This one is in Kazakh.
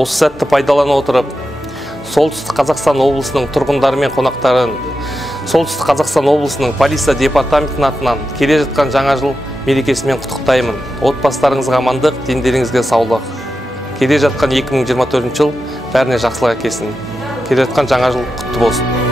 Осы сәтті пайдалана отырып, Солтүстік Қазақстан облысының тұрғындары мен қонақтарын Солтүстік Қазақстан облысының полиция департаментінің атынан келе жатқан жаңа жыл мерекесімен құттықтаймын. Отбасыларыңызға амандық, дендеріңізге саулық. Келе жатқан 2024 жыл бәріне жақсылық әкелсін. Келе жатқан жаңа жыл құтты болсын.